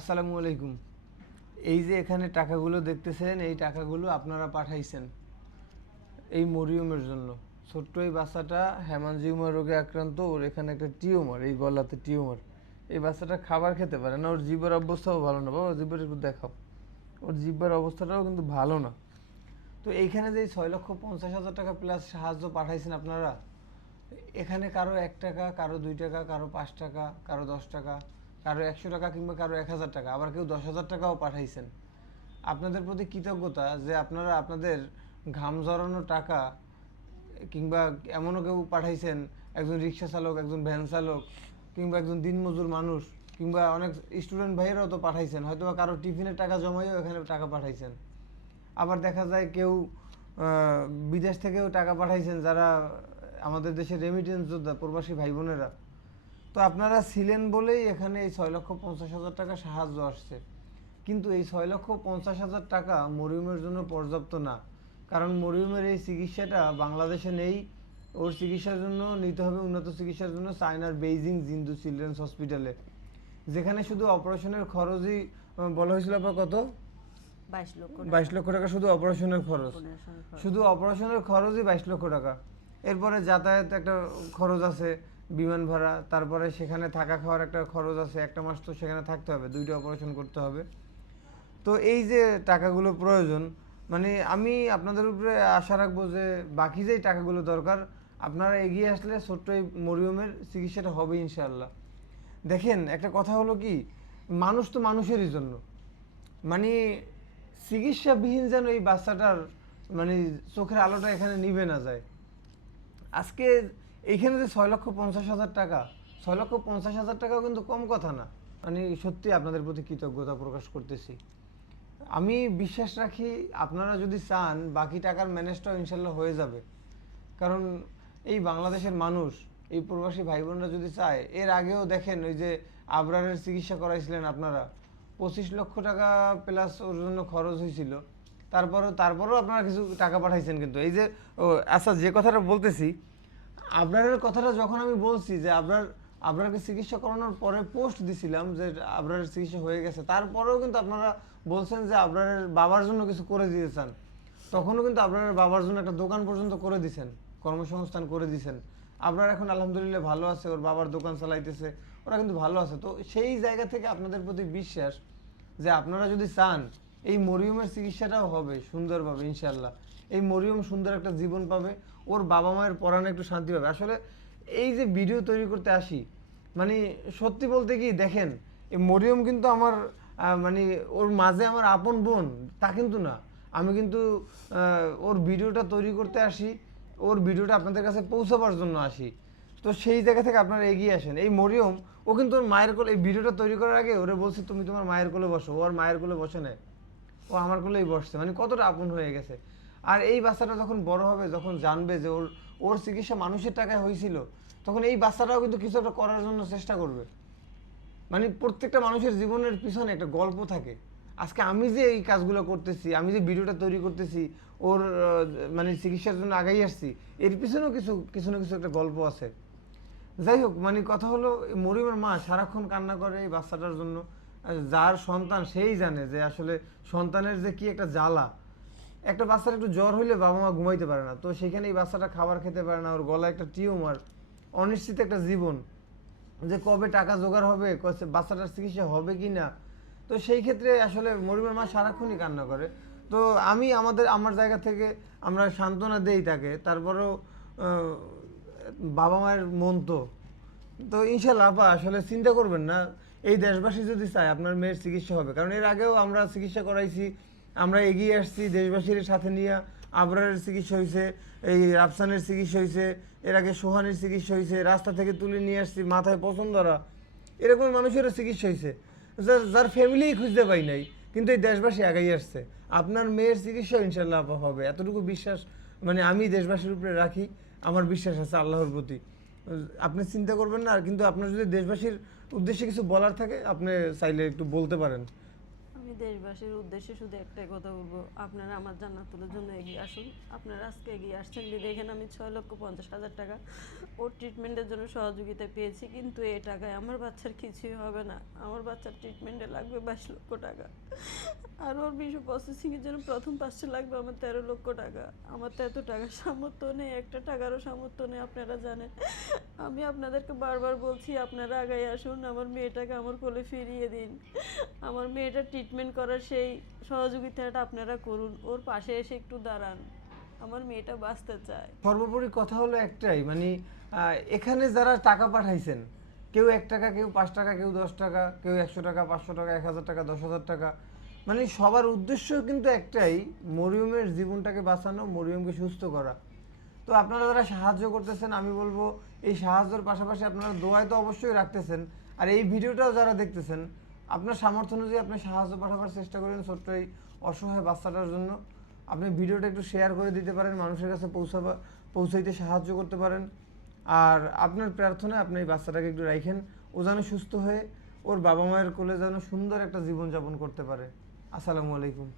আসসালামু আলাইকুম। এই যে এখানে টাকাগুলো দেখতেছেন, এই টাকাগুলো আপনারা পাঠাইছেন এই মরিয়মের জন্য। ছোট্ট এই বাচ্চাটা হেমানজিওমা রোগে আক্রান্ত, ওর এখানে একটা টিউমার, এই গলাতে টিউমার। এই বাচ্চাটা খাবার খেতে পারে না, ওর জিহ্বার অবস্থাও ভালো না। বাবা জিহ্বার একটু দেখাও, ওর জিহ্বার অবস্থাটাও কিন্তু ভালো না। তো এইখানে যে 6,50,000 টাকা প্লাস সাহায্য পাঠাইছেন আপনারা, এখানে কারো 1 টাকা, কারো 2 টাকা, কারো 5 টাকা, কারো 10 টাকা, কারো 100 টাকা, কিংবা কারো 1,000 টাকা, আবার কেউ 10,000 টাকাও পাঠাইছেন। আপনাদের প্রতি কৃতজ্ঞতা যে আপনারা আপনাদের ঘাম ঝরানো টাকা, কিংবা এমনও কেউ পাঠাইছেন, একজন রিক্সা চালক, একজন ভ্যান চালক, কিংবা একজন দিনমজুর মানুষ, কিংবা অনেক স্টুডেন্ট ভাইয়েরাও তো পাঠাইছেন, হয়তো বা কারো টিফিনের টাকা জমাইও এখানে টাকা পাঠাইছেন। আবার দেখা যায় কেউ বিদেশ থেকেও টাকা পাঠাইছেন, যারা আমাদের দেশের রেমিটেন্স যোদ্ধা প্রবাসী ভাই বোনেরা। তো আপনারা ছিলেন বলেই এখানে এই 6,50,000 টাকা সাহায্য আসছে। কিন্তু এই 6,50,000 টাকা মরিয়মের জন্য পর্যাপ্ত না। কারণ মরিয়মের এই চিকিৎসাটা বাংলাদেশে নেই। ওর চিকিৎসার জন্য নিতে হবে, উন্নত চিকিৎসার জন্য চায়নার বেইজিং জিন্দু চিলড্রেন্স হসপিটালে, যেখানে শুধু অপারেশনের খরচই বলা হয়েছিল আপনার কত, 22 লক্ষ টাকা শুধু অপারেশনের খরচ। শুধু অপারেশনের খরচই 22 লক্ষ টাকা। এরপরে যাতায়াত একটা খরচ আছে, বিমান ভাড়া, তারপরে সেখানে থাকা খাওয়ার একটা খরচ আছে, একটা মাস তো সেখানে থাকতে হবে, 2টা অপারেশন করতে হবে। তো এই যে টাকাগুলো প্রয়োজন, মানে আমি আপনাদের উপরে আশা রাখবো যে বাকি যেই টাকাগুলো দরকার আপনারা এগিয়ে আসলে ছোট্ট এই মরিয়মের চিকিৎসাটা হবে ইনশাআল্লাহ। দেখেন একটা কথা হলো কি, মানুষ তো মানুষেরই জন্য, মানে চিকিৎসাবিহীন যেন এই বাচ্চাটার মানে চোখের আলোটা এখানে নিভে না যায়। আজকে এইখানে যে 6,50,000 টাকা, 6,50,000 টাকাও কিন্তু কম কথা না। মানে সত্যি আপনাদের প্রতি কৃতজ্ঞতা প্রকাশ করতেছি। আমি বিশ্বাস রাখি আপনারা যদি চান বাকি টাকার ম্যানেজটাও ইনশাল্লাহ হয়ে যাবে। কারণ এই বাংলাদেশের মানুষ, এই প্রবাসী ভাই বোনরা যদি চায়, এর আগেও দেখেন ওই যে আবরারের চিকিৎসা করাইছিলেন আপনারা, 25 লক্ষ টাকা প্লাস ওর জন্য খরচ হয়েছিল। তারপরেও আপনারা কিছু টাকা পাঠাইছেন। কিন্তু এই যে আচ্ছা, যে কথাটা বলতেছি, আবরারের কথাটা যখন আমি বলছি যে আবরারকে চিকিৎসা করানোর পরে পোস্ট দিছিলাম যে আবরারের চিকিৎসা হয়ে গেছে, তারপরেও কিন্তু আপনারা বলছেন যে আবরারের বাবার জন্য কিছু করে দিতে চান। তখনও কিন্তু আবরারের বাবার জন্য একটা দোকান পর্যন্ত করে দিছেন, কর্মসংস্থান করে দিছেন। আপনার এখন আলহামদুলিল্লাহ ভালো আছে, ওর বাবার দোকান চালাইতেছে, ওরা কিন্তু ভালো আছে। তো সেই জায়গা থেকে আপনাদের প্রতি বিশ্বাস যে আপনারা যদি চান এই মরিয়মের চিকিৎসাটাও হবে সুন্দরভাবে ইনশাল্লাহ। এই মরিয়ম সুন্দর একটা জীবন পাবে, ওর বাবা মায়ের পড়ানো একটু শান্তি পাবে। আসলে এই যে ভিডিও তৈরি করতে আসি, মানে সত্যি বলতে কি দেখেন, এই মরিয়ম কিন্তু আমার মানে ওর মাঝে আমার আপন বোন তা কিন্তু না। আমি কিন্তু ওর ভিডিওটা তৈরি করতে আসি, ওর ভিডিওটা আপনাদের কাছে পৌঁছাবার জন্য আসি। তো সেই জায়গা থেকে আপনারা এগিয়ে আসেন। এই মরিয়ম ও কিন্তু ওর মায়ের কোলে, এই ভিডিওটা তৈরি করার আগে ওরে বলছি তুমি তোমার মায়ের কোলে বসো, ও আর মায়ের কোলে বসে নেয়, ও আমার কোলেই বসছে। মানে কতটা আপন হয়ে গেছে। আর এই বাচ্চাটা যখন বড় হবে, যখন জানবে যে ওর ওর চিকিৎসা মানুষের টাকায় হয়েছিল, তখন এই বাচ্চাটাও কিন্তু কিছু একটা করার জন্য চেষ্টা করবে। মানে প্রত্যেকটা মানুষের জীবনের পিছনে একটা গল্প থাকে। আজকে আমি যে এই কাজগুলো করতেছি, আমি যে ভিডিওটা তৈরি করতেছি, ওর মানে চিকিৎসার জন্য আগাই আসছি, এর পিছনেও কিছু না কিছু একটা গল্প আছে। যাই হোক, মানে কথা হলো মরিয়মের মা সারাক্ষণ কান্না করে এই বাচ্চাটার জন্য। যার সন্তান সেই জানে যে আসলে সন্তানের যে কি একটা জ্বালা। একটা বাচ্চার একটু জ্বর হইলে বাবা মা ঘুমাইতে পারে না, তো সেখানে এই বাচ্চাটা খাবার খেতে পারে না, ওর গলায় একটা টিউমার, অনিশ্চিত একটা জীবন, যে কবে টাকা জোগাড় হবে, বাচ্চাটার চিকিৎসা হবে কি না। তো সেই ক্ষেত্রে আসলে মরিয়মের মা সারাক্ষণই কান্না করে। তো আমি আমার জায়গা থেকে আমরা সান্ত্বনা দেই তাকে, তারপরেও বাবা মায়ের মন তো তো ইনশাল্লাহ আপা আসলে চিন্তা করবেন না। এই দেশবাসী যদি চায় আপনার মেয়ের চিকিৎসা হবে, কারণ এর আগেও আমরা চিকিৎসা করাইছি, আমরা এগিয়ে আসছি দেশবাসীর সাথে নিয়ে। আবরারের চিকিৎসা হয়েছে, এই রাফসানের চিকিৎসা হয়েছে, এর আগে সোহানের চিকিৎসা হয়েছে, রাস্তা থেকে তুলে নিয়ে আসছি মাথায় পছন্দরা, এরকম মানুষেরও চিকিৎসা হয়েছে, যার যার ফ্যামিলিই খুঁজতে পাই নাই, কিন্তু এই দেশবাসী আগাই আসছে। আপনার মেয়ের চিকিৎসা ইনশাল্লাহ আপা হবে, এতটুকু বিশ্বাস মানে আমি দেশবাসীর উপরে রাখি, আমার বিশ্বাস আছে আল্লাহর প্রতি। আপনি চিন্তা করবেন না। আর কিন্তু আপনার যদি দেশবাসীর উদ্দেশ্যে কিছু বলার থাকে, আপনি চাইলে একটু বলতে পারেন। আমি দেশবাসীর উদ্দেশ্যে শুধু একটাই কথা বলবো, আপনারা আমার জান্নাতুলের জন্য এগিয়ে আসুন। আপনারা আজকে এগিয়ে আসছেন দেখেন আমি 6,50,000 টাকা ওর ট্রিটমেন্টের জন্য সহযোগিতা পেয়েছি, কিন্তু এই টাকায় আমার বাচ্চার কিছুই হবে না। আমার বাচ্চার ট্রিটমেন্টে লাগবে 22 লক্ষ টাকা, আর ওর বিষয় প্রসেসিংয়ের জন্য প্রথম 5টা লাগবে আমার 13 লক্ষ টাকা। আমার তো এত টাকার সামর্থ্য নেই, একটা টাকারও সামর্থ্য নেই, আপনারা জানেন। আমি আপনাদেরকে বারবার বলছি আপনারা আগাই আসুন, আমার মেয়েটাকে আমার কোলে ফিরিয়ে দিন। আমার মেয়েটার ট্রিটমেন্ট করার সেই সহযোগিতাটা আপনারা করুন, ওর পাশে এসে একটু দাঁড়ান, আমার মেয়েটা বাঁচতে চায়। সর্বোপরি কথা হলো একটাই, মানে এখানে যারা টাকা পাঠাইছেন, কেউ 1 টাকা, কেউ 5 টাকা, কেউ 10 টাকা, কেউ 100 টাকা, 500 টাকা, 1000 টাকা, 10,000 টাকা, মানে সবার উদ্দেশ্য কিন্তু একটাই, মরিয়মের জীবনটাকে বাঁচানো, মরিয়মকে সুস্থ করা। তো আপনারা যারা সাহায্য করতেছেন, আমি বলবো এই সাহায্যের পাশাপাশি আপনারা দোয়ায় তো অবশ্যই রাখতেছেন, আর এই ভিডিওটাও যারা দেখতেছেন, আপনার সামর্থ্য অনুযায়ী আপনি সাহায্য পাঠাবার চেষ্টা করেন ছোট্ট এই অসহায় বাচ্চাটার জন্য। আপনি ভিডিওটা একটু শেয়ার করে দিতে পারেন, মানুষের কাছে পৌঁছাইতে সাহায্য করতে পারেন। আর আপনার প্রার্থনায় আপনি এই বাচ্চাটাকে একটু রাখেন, ও যেন সুস্থ হয়ে ওর বাবা মায়ের কোলে যেন সুন্দর একটা জীবনযাপন করতে পারে। আসসালামু আলাইকুম।